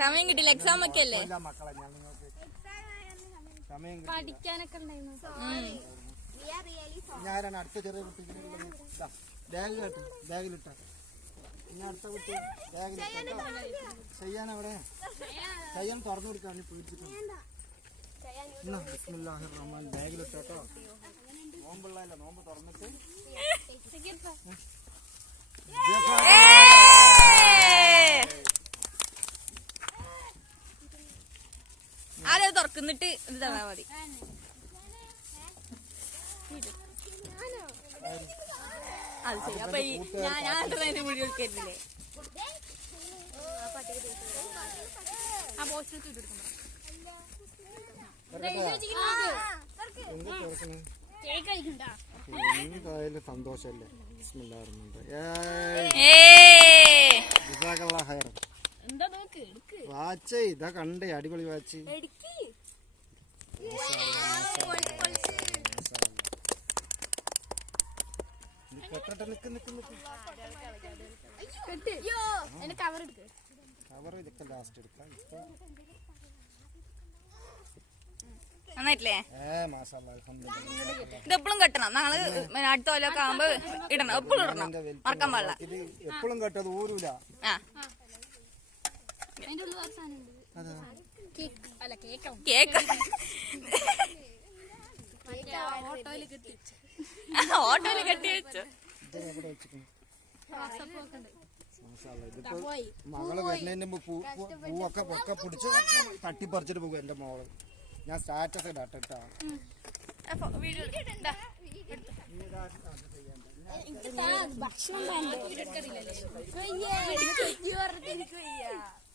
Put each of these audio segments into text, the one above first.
സമയം കിട്ടില്ല. എക്സാം ഒക്കെ അല്ലേ? പഠിക്കാനൊക്കെ ആരാണ് അടുത്ത ചെറിയ ബാഗ് കേട്ടു ബാഗിലിട്ട ഇനി അടുത്ത കുട്ടി ബാഗിലിട്ടോ ചെയ്യാൻ അവിടെ ചെയ്യാൻ തുറന്നു കൊടുക്കാൻ പേടിച്ചിട്ടുണ്ട് എന്നാ ബിസ്മില്ലാഹിർ റഹ്മാൻ ബാഗിലിട്ടോ നോമ്പുള്ളതല്ല നോമ്പ് തുറന്നിട്ട്. ആദ്യം തുറക്കുന്നിട്ട് ഇത് തന്നാ മതി. അത് ശരി. അപ്പൊ ഈ ഞാൻ ഞാൻ അത്ര മുടി കൊടുക്കരുന്നില്ലേ ആ എന്തായാലും സന്തോഷല്ലേ ബിസ്മില്ലാഹിർ ഹൈർ എന്താ നോക്ക് എടുക്ക്. വാച്ച് ഇതാ കണ്ടേ അടിപൊളി വാച്ച്. കവർ ഇതൊക്കെ ലാസ്റ്റ് എടുക്കാം. നന്നായിട്ടില്ലേ? ഇത് എപ്പോഴും കെട്ടണം. നാളെ അടുത്ത കൊല്ലമൊക്കെ ആകുമ്പോ ഇടണം. എപ്പോഴും ഇടണം. മറക്കാൻ പാടില്ല. എപ്പോഴും കേട്ടത് ഊരൂല. ആ. കേക്ക് അല്ല കേക്ക്. കേക്ക് ഓട്ടോയിൽ കെട്ടി ഓട്ടോയിൽ കെട്ടി വെച്ചു മകൾ വരുന്നതിന് മുമ്പ് പൂവൊക്കെ ഒക്കെ പിടിച്ച് തട്ടിപ്പറിച്ചിട്ട് പോകും എന്റെ മോൾ. ഞാൻ സ്റ്റാറ്റസ് ഇടാട്ടെ കേട്ടോ. ഭക്ഷണം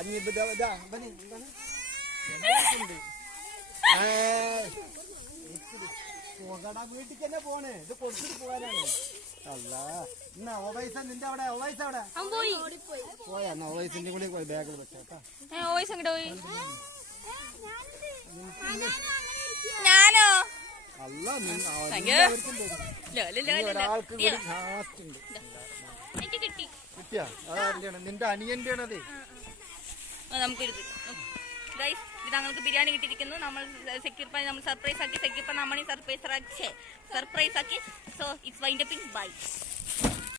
അഞ്ഞി ഇതാ ഇതാ. പോകടാ വീട്ടിക്ക് തന്നെ പോണേ ഇത് കൊടുത്തിട്ട് പോകാനാണ് അല്ല എന്നാ ഓവൈസ നിന്റെ അവിടെ ഒവൈസ അവിടെ പോയി പോയാ ഒവൈസിന്റെ കൂടി ബാഗിൽ വെച്ചേട്ടാ പോയി ഞാനോ അല്ല. ഒരാൾക്ക് കൂടി ലാസ്റ്റ് ഉണ്ട് എനിക്ക് കിട്ടി കിട്ടിയാ നിന്റെ അനിയന്റെ ആണതേ ആ, നമുക്ക് എടുത്ത് ഗൈസ് ഇത് ഞങ്ങൾക്ക് ബിരിയാണി കിട്ടിയിരിക്കുന്നു. നമ്മൾ സെക്യൂർപ്പ നമ്മൾ സർപ്രൈസ് ആക്കി സെക്യൂർപ്പ നമ്മൾ സർപ്രൈസ് ആക്കി. സർപ്രൈസ് ആക്കി. So it's wind by